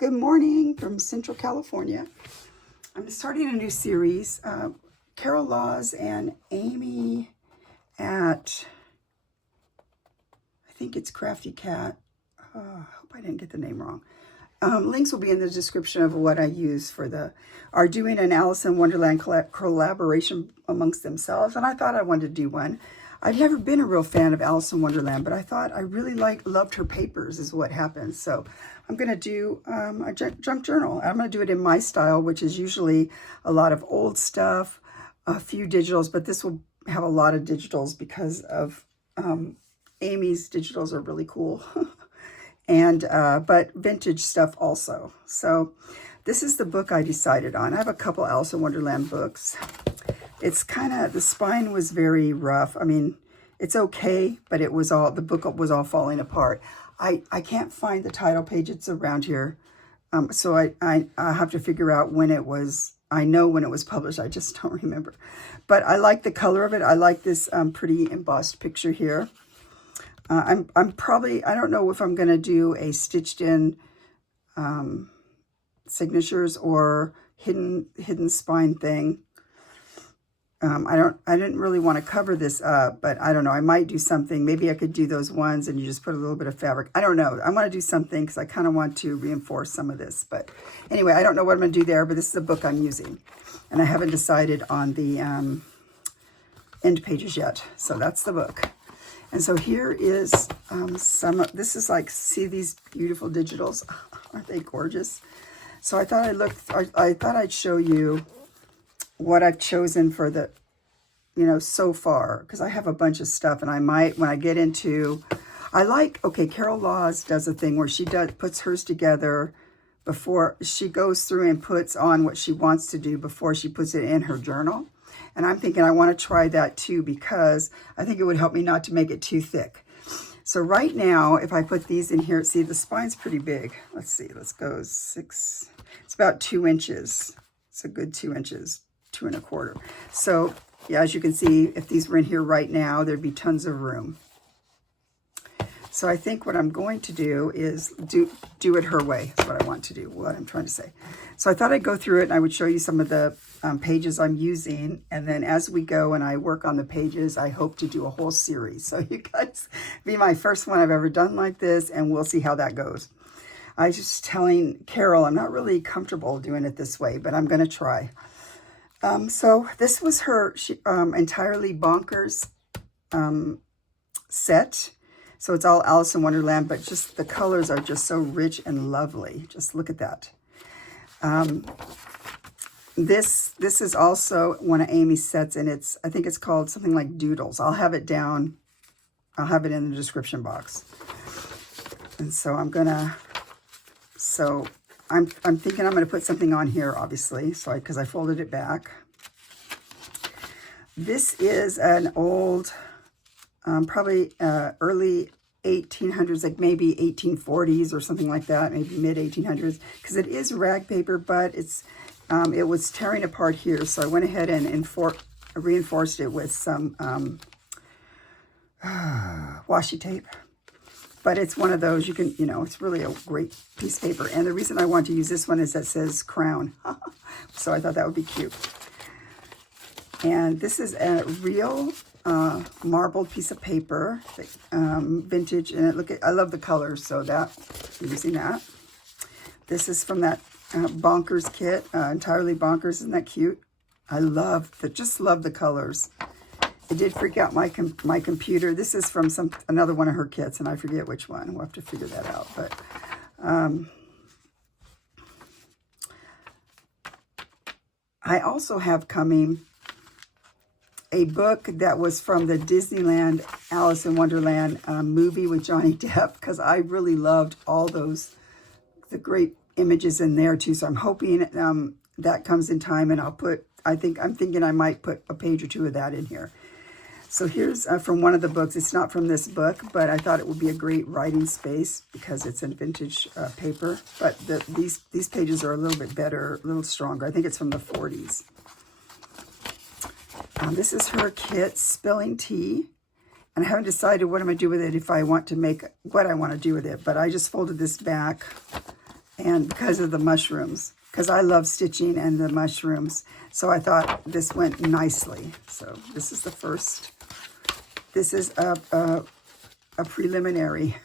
Good morning from Central California. I'm starting a new series. Carol Laws and Amy at, I think it's Crafty Cat. I hope I didn't get the name wrong. Links will be in the description of what I use for are doing an Alice in Wonderland collaboration amongst themselves. And I thought I wanted to do one. I've never been a real fan of Alice in Wonderland, but I thought I really loved her papers is what happened. So I'm going to do a junk journal. I'm going to do it in my style, which is usually a lot of old stuff, a few digitals, but this will have a lot of digitals because of Amy's digitals are really cool. And but vintage stuff also. So this is the book I decided on. I have a couple Alice in Wonderland books. It's kind of, the spine was very rough. I mean, it's okay, but it was all, the book was all falling apart. I can't find the title page. It's around here. So I have to figure out when it was, I know when it was published. I just don't remember. But I like the color of it. I like this pretty embossed picture here. I'm probably, I don't know if I'm going to do a stitched in signatures or hidden spine thing. I didn't really want to cover this up, but I don't know. I might do something. Maybe I could do those ones and you just put a little bit of fabric. I don't know. I want to do something because I kind of want to reinforce some of this. But anyway, I don't know what I'm going to do there, but this is the book I'm using. And I haven't decided on the end pages yet. So that's the book. And so here is this is like, see these beautiful digitals? Aren't they gorgeous? So I thought I thought I'd show you what I've chosen for the, so far, because I have a bunch of stuff, and I might, when I get into, okay, Carol Laws does a thing where she puts hers together before she goes through and puts on what she wants to do before she puts it in her journal. And I'm thinking I want to try that too, because I think it would help me not to make it too thick. So right now, if I put these in here, see the spine's pretty big. Let's see, let's go 6, it's about 2 inches. It's a good 2 inches. 2 1/4. So yeah, as you can see, if these were in here right now, there'd be tons of room. So I think what I'm going to do is do it her way. That's what I want to do, what I'm trying to say. So I thought I'd go through it and I would show you some of the pages I'm using. And then as we go and I work on the pages, I hope to do a whole series. So you guys, be my first one I've ever done like this, and we'll see how that goes. I was just telling Carol, I'm not really comfortable doing it this way, but I'm going to try. So this was her entirely bonkers set. So it's all Alice in Wonderland, but just the colors are just so rich and lovely. Just look at that. This is also one of Amy's sets, and I think it's called something like Doodles. I'll have it down. I'll have it in the description box. And so I'm thinking I'm going to put something on here, obviously, because I folded it back. This is an old, probably early 1800s, like maybe 1840s or something like that, maybe mid 1800s, because it is rag paper, but it was tearing apart here. So I went ahead and reinforced it with some washi tape. But it's one of those, you can, it's really a great piece of paper. And the reason I want to use this one is that it says crown. So I thought that would be cute. And this is a real marbled piece of paper, vintage. And I love the colors, so I'm using that. This is from that Bonkers kit, entirely Bonkers. Isn't that cute? I just love the colors. It did freak out my computer. This is from another one of her kits, and I forget which one. We'll have to figure that out. But I also have coming a book that was from the Disneyland Alice in Wonderland movie with Johnny Depp, because I really loved all the great images in there too. So I'm hoping that comes in time, and I'm thinking I might put a page or two of that in here. So here's from one of the books. It's not from this book, but I thought it would be a great writing space because it's in vintage paper. But these pages are a little bit better, a little stronger. I think it's from the 40s. This is her kit, Spilling Tea. And I haven't decided what I'm going to do with it, if I want to make, what I want to do with it. But I just folded this back And because of the mushrooms, because I love stitching and the mushrooms, so I thought this went nicely. So this is the first. This is a preliminary.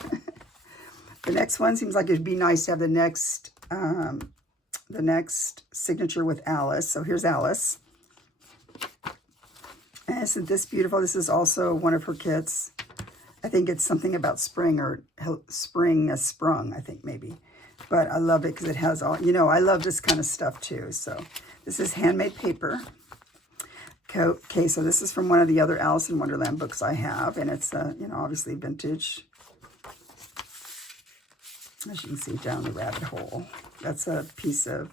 The next one seems like it'd be nice to have the next signature with Alice. So here's Alice. And isn't this beautiful? This is also one of her kits. I think it's something about spring or spring has sprung, I think maybe. But I love it because it has all, you know, I love this kind of stuff too. So this is handmade paper. Okay, so this is from one of the other Alice in Wonderland books I have. And it's, you know, obviously vintage. As you can see down the rabbit hole. That's a piece of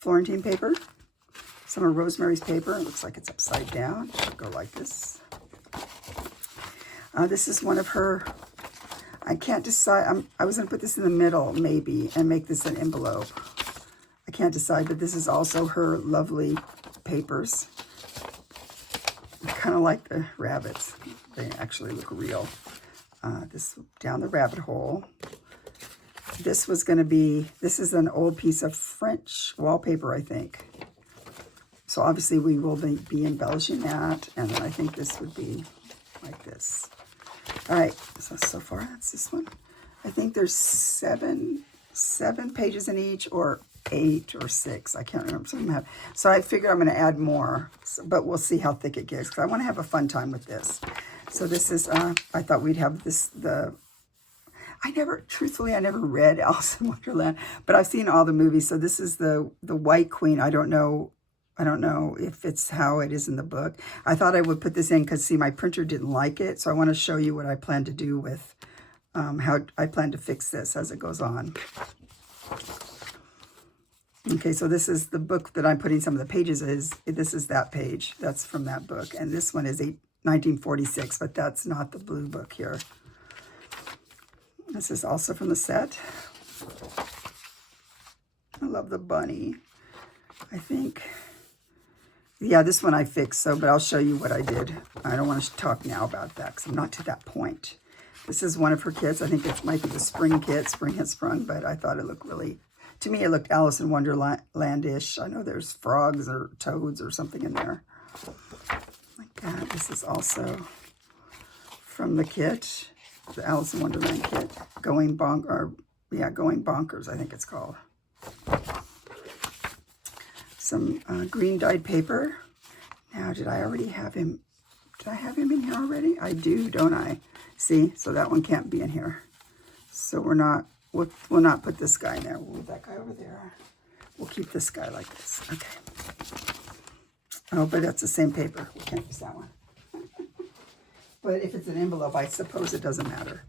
Florentine paper. Some of Rosemary's paper. It looks like it's upside down. It'll go like this. This is one of her, I can't decide. I was going to put this in the middle, maybe, and make this an envelope. I can't decide, but this is also her lovely papers. I kind of like the rabbits. They actually look real. This down the rabbit hole. This was going to be, this is an old piece of French wallpaper, I think. So obviously we will be embellishing that. And then I think this would be like this. All right, so far that's this one. I think there's seven pages in each, or 8 or 6. I can't remember. So I figure I'm going to add more, but we'll see how thick it gets because I want to have a fun time with this. So this is, I thought we'd have this, truthfully, I never read Alice in Wonderland, but I've seen all the movies. So this is the White Queen. I don't know if it's how it is in the book. I thought I would put this in because, see, my printer didn't like it. So I want to show you what I plan to do with, how I plan to fix this as it goes on. Okay, so this is the book that I'm putting some of the pages this is that page. That's from that book. And this one is 1946, but that's not the blue book here. This is also from the set. I love the bunny. I think, yeah, this one I fixed, so, but I'll show you what I did. I don't want to talk now about that because I'm not to that point. This is one of her kits. I think it might be the spring kit. Spring has sprung, but I thought it looked really, to me, it looked Alice in Wonderland-ish. I know there's frogs or toads or something in there. Like that. This is also from the kit, the Alice in Wonderland kit. Going Bonkers, I think it's called. Some green dyed paper. Now, did I already have him? Did I have him in here already? I do, don't I? See, so that one can't be in here. So we'll not put this guy in there. We'll leave that guy over there. We'll keep this guy like this. Okay. Oh, but that's the same paper. We can't use that one. But if it's an envelope, I suppose it doesn't matter.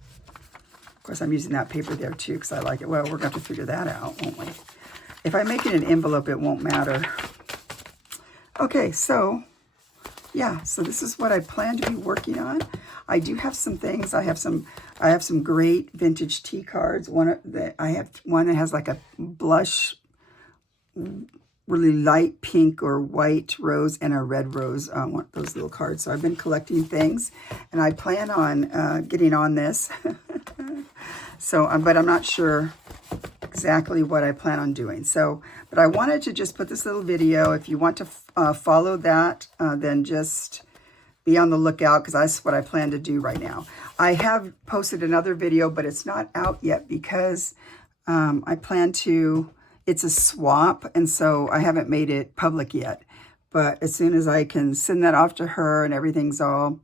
Of course, I'm using that paper there too because I like it. Well, we're going to have to figure that out, won't we? If I make it an envelope, it won't matter. Okay, so yeah, so this is what I plan to be working on. I do have some things. I have some great vintage tea cards. I have one that has like a blush, really light pink or white rose and a red rose. I want those little cards. So I've been collecting things, and I plan on getting on this. So, but I'm not sure exactly what I plan on doing. So, but I wanted to just put this little video. If you want to follow that, then just be on the lookout because that's what I plan to do right now. I have posted another video, but it's not out yet because I plan to, it's a swap, and so I haven't made it public yet. But as soon as I can send that off to her and everything's all,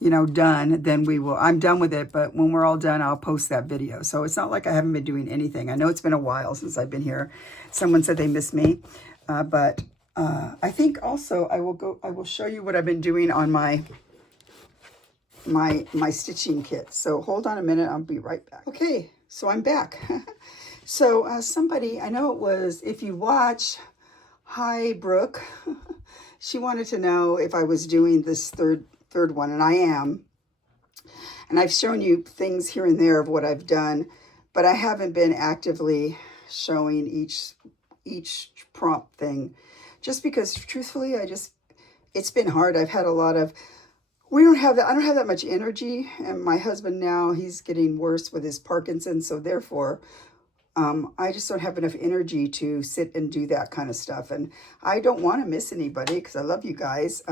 you know, done, then we will, I'm done with it, but when we're all done, I'll post that video. So it's not like I haven't been doing anything. I know it's been a while since I've been here. Someone said they missed me, but I think also I will show you what I've been doing on my stitching kit. So hold on a minute, I'll be right back. Okay, so I'm back. So somebody, I know it was, if you watch, hi Brooke, she wanted to know if I was doing this third one, and I am. And I've shown you things here and there of what I've done, but I haven't been actively showing each prompt thing, just because truthfully, it's been hard. I've had a lot of, I don't have that much energy, and my husband now, he's getting worse with his Parkinson's, so therefore I just don't have enough energy to sit and do that kind of stuff. And I don't want to miss anybody because I love you guys.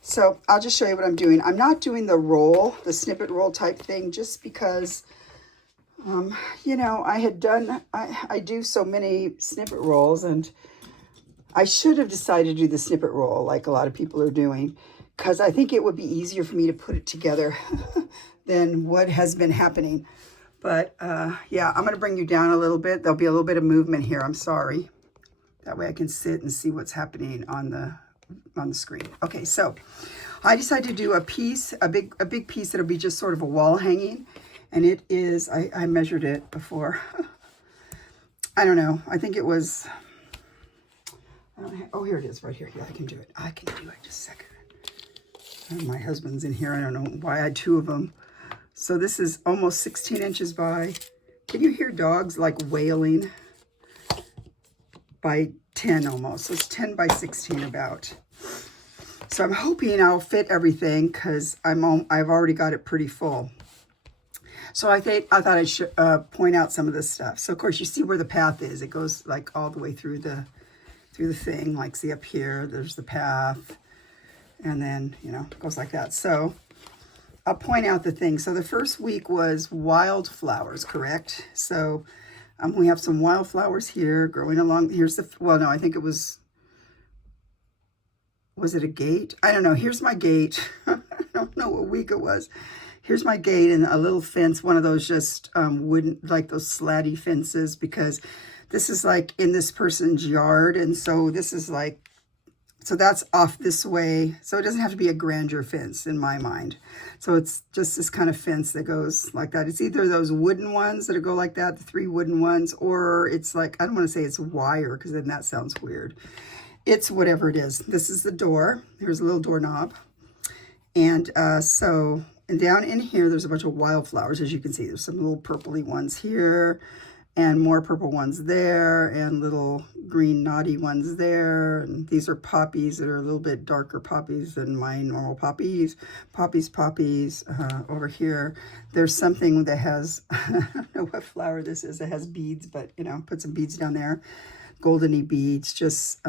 So I'll just show you what I'm doing. I'm not doing the roll, the snippet roll type thing, just because, you know, I do so many snippet rolls, and I should have decided to do the snippet roll like a lot of people are doing, because I think it would be easier for me to put it together than what has been happening. But yeah, I'm going to bring you down a little bit. There'll be a little bit of movement here. I'm sorry. That way I can sit and see what's happening on the screen. Okay, so I decided to do a piece, a big piece that'll be just sort of a wall hanging. And it is, I measured it before. I don't know. I think it was, oh, here it is right here. Yeah, I can do it. I can do it. Just a second. And my husband's in here. I don't know why I had two of them. So this is almost 16 inches by, can you hear dogs like wailing? By 10 almost. So it's 10 by 16 about. So I'm hoping I'll fit everything because I've already got it pretty full. So I thought I should point out some of this stuff. So of course you see where the path is. It goes like all the way through the thing. Like see up here, there's the path, and then you know it goes like that. So I'll point out the thing. So the first week was wildflowers, correct? So we have some wildflowers here growing along. Here's the, well, no, I think it was it a gate? I don't know. Here's my gate. I don't know what week it was. Here's my gate and a little fence, one of those just wooden, like those slatty fences, because this is like in this person's yard. And so this is like, so that's off this way. So it doesn't have to be a grandeur fence in my mind. So it's just this kind of fence that goes like that. It's either those wooden ones that go like that, the 3 wooden ones, or it's like, I don't want to say it's wire because then that sounds weird. It's whatever it is. This is the door. Here's a little doorknob. And and down in here, there's a bunch of wildflowers. As you can see, there's some little purpley ones here and more purple ones there and little green naughty ones there. And these are poppies that are a little bit darker poppies than my normal poppies. Poppies. Over here, there's something that has, I don't know what flower this is. It has beads, but, you know, put some beads down there. Goldeny beads, just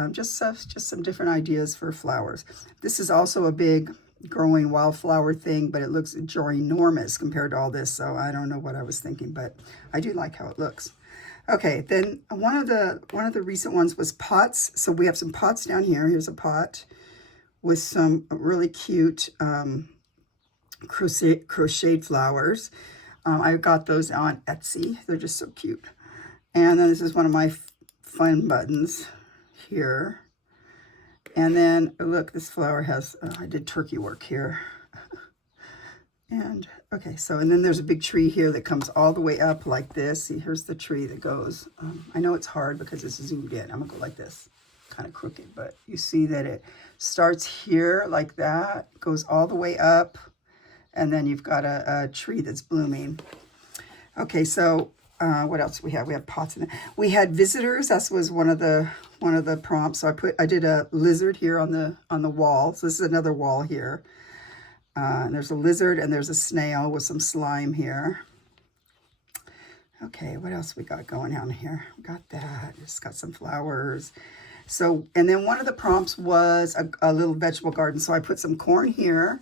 some different ideas for flowers. This is also a big growing wildflower thing, but it looks ginormous compared to all this. So I don't know what I was thinking, but I do like how it looks. Okay, then one of the recent ones was pots. So we have some pots down here. Here's a pot with some really cute crocheted flowers. I got those on Etsy. They're just so cute. And then this is one of my fun buttons here. And then look, this flower has, I did turkey work here. And okay, so, and then there's a big tree here that comes all the way up like this. See, here's the tree that goes, I know it's hard because it's zoomed in. I'm gonna go like this, kind of crooked, but you see that it starts here like that, goes all the way up, and then you've got a tree that's blooming. Okay, so what else we have? We have pots in it. We had visitors. That was one of the prompts. So I did a lizard here on the wall. So this is another wall here. And there's a lizard and there's a snail with some slime here. Okay, what else we got going on here? We got that. It's got some flowers. So, and then one of the prompts was a little vegetable garden. So I put some corn here,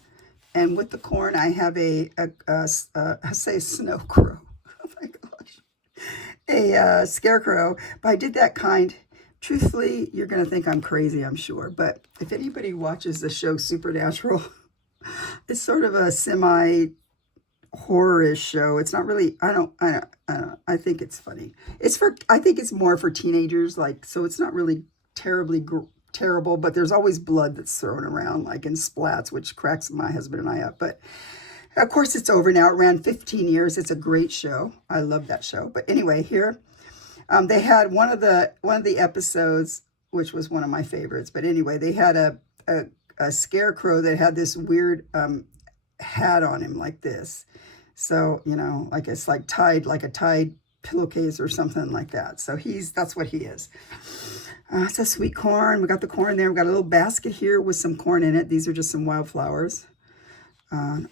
and with the corn I have I say snow crow. Oh my gosh. A scarecrow, but I did that kind. Truthfully, you're going to think I'm crazy, I'm sure. But if anybody watches the show Supernatural, it's sort of a semi-horror-ish show. It's not really, I think it's funny. I think it's more for teenagers, like, so it's not really terribly terrible, but there's always blood that's thrown around, like in splats, which cracks my husband and I up. But of course, it's over now. It ran 15 years. It's a great show. I love that show. But anyway, here they had one of the episodes, which was one of my favorites. But anyway, they had a scarecrow that had this weird hat on him like this. So, you know, like it's like tied, like a tied pillowcase or something like that. So that's what he is. It's a sweet corn. We got the corn there. We got a little basket here with some corn in it. These are just some wildflowers.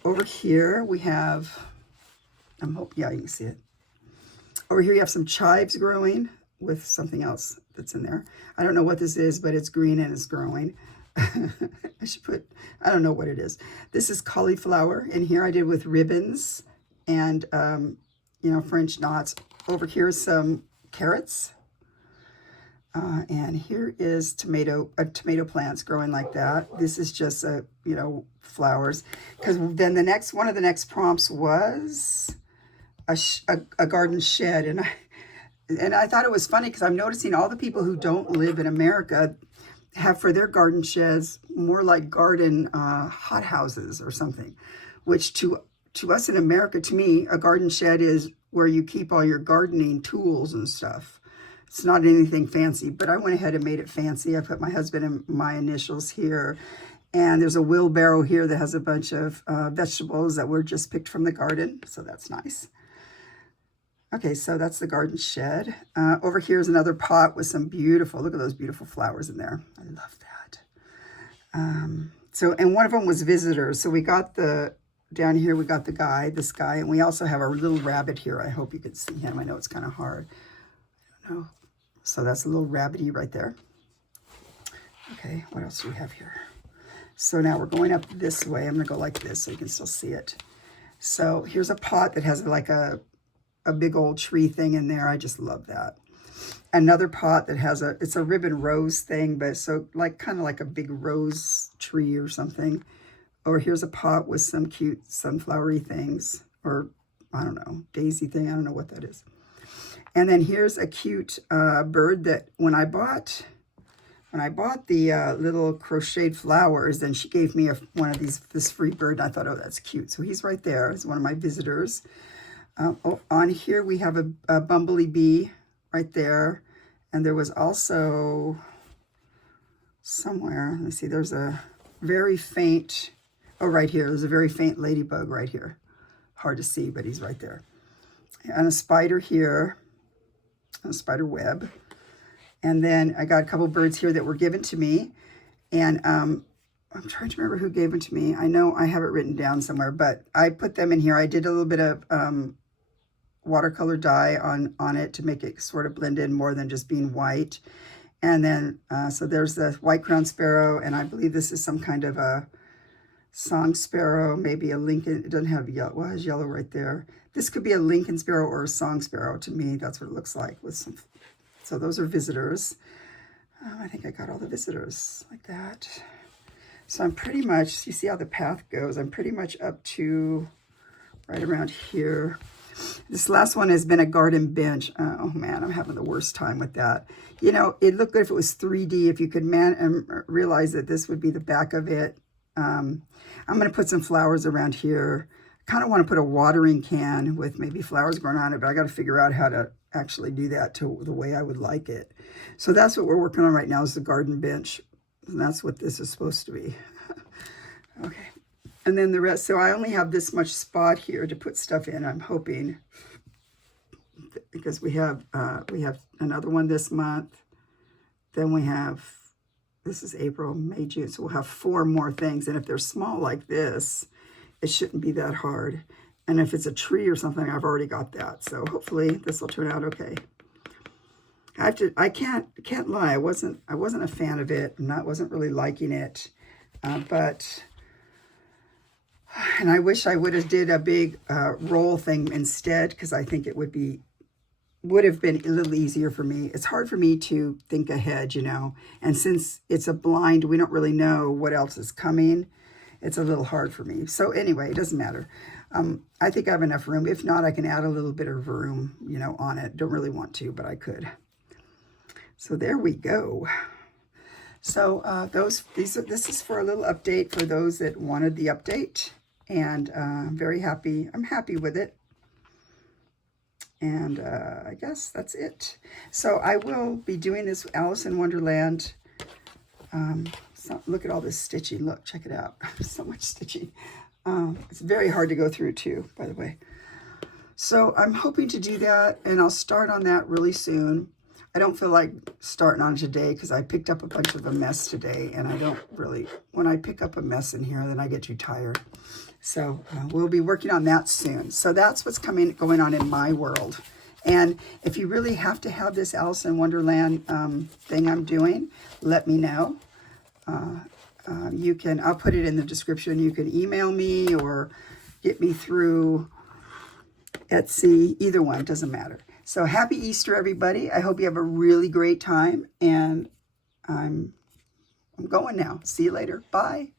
Over here we have, yeah, you can see it. Over here you have some chives growing with something else that's in there. I don't know what this is, but it's green and it's growing. I should put, I don't know what it is. This is cauliflower in here. I did with ribbons and, you know, French knots. Over here is some carrots. And here is tomato plants growing like that. This is just you know, flowers. Because then one of the next prompts was a garden shed, and I thought it was funny because I'm noticing all the people who don't live in America have for their garden sheds more like garden hot houses or something, which to us in America, to me, a garden shed is where you keep all your gardening tools and stuff. It's not anything fancy, but I went ahead and made it fancy. I put my husband and my initials here, and there's a wheelbarrow here that has a bunch of vegetables that were just picked from the garden, so that's nice. Okay, so that's the garden shed. Over here is another pot with some beautiful, look at those beautiful flowers in there. I love that. And one of them was visitors. So we got down here we got this guy, and we also have our little rabbit here. I hope you can see him. I know it's kind of hard. I don't know. So that's a little rabbity right there. Okay, what else do we have here? So now we're going up this way. I'm gonna go like this so you can still see it. So here's a pot that has like a big old tree thing in there. I just love that. Another pot that has it's a ribbon rose thing, but so like kind of like a big rose tree or something. Or here's a pot with some cute sunflowery things, or I don't know, daisy thing. I don't know what that is. And then here's a cute bird that when I bought the little crocheted flowers, then she gave me one of this free bird. And I thought, oh, that's cute. So he's right there. He's one of my visitors. On here we have a bumblebee bee right there. And there was also somewhere, let me see, there's a very faint, oh, right here. There's a very faint ladybug right here. Hard to see, but he's right there. And a spider here, a spider web. And then I got a couple birds here that were given to me. And I'm trying to remember who gave them to me. I know I have it written down somewhere, but I put them in here. I did a little bit of watercolor dye on it to make it sort of blend in more than just being white. And then, so there's the white crowned sparrow, and I believe this is some kind of a song sparrow, maybe a Lincoln. It doesn't have yellow. Well, it has yellow right there. This could be a Lincoln sparrow or a song sparrow. To me, that's what it looks like. With some, so those are visitors. I think I got all the visitors like that. So I'm pretty much, you see how the path goes, I'm pretty much up to right around here. This last one has been a garden bench. Oh man, I'm having the worst time with that. You know, it looked good if it was 3D, if you could realize that this would be the back of it. I'm going to put some flowers around here. I kind of want to put a watering can with maybe flowers growing on it, but I got to figure out how to actually do that to the way I would like it. So that's what we're working on right now, is the garden bench. And that's what this is supposed to be. Okay. And then the rest, so I only have this much spot here to put stuff in, I'm hoping, because we have another one this month. Then we have, this is April, May, June, so we'll have 4 more things. And if they're small like this, it shouldn't be that hard. And if it's a tree or something, I've already got that. So hopefully this will turn out okay. I can't lie, I wasn't a fan of it, and I wasn't really liking it. And I wish I would have did a big roll thing instead, because I think it would have been a little easier for me. It's hard for me to think ahead, you know, and since it's a blind, we don't really know what else is coming. It's a little hard for me. So anyway, it doesn't matter. I think I have enough room. If not, I can add a little bit of room, you know, on it. Don't really want to, but I could. So there we go. So this is for a little update for those that wanted the update, and I'm very happy. I'm happy with it. And I guess that's it. So I will be doing this Alice in Wonderland. So look at all this stitching. Look, check it out. So much stitching. It's very hard to go through too, by the way. So I'm hoping to do that, and I'll start on that really soon. I don't feel like starting on today because I picked up a bunch of a mess today, and I don't really, when I pick up a mess in here, then I get too tired. So we'll be working on that soon. So that's what's going on in my world. And if you really have to have this Alice in Wonderland thing I'm doing, let me know. I'll put it in the description. You can email me or get me through Etsy. Either one, doesn't matter. So happy Easter, everybody. I hope you have a really great time. And I'm going now. See you later. Bye.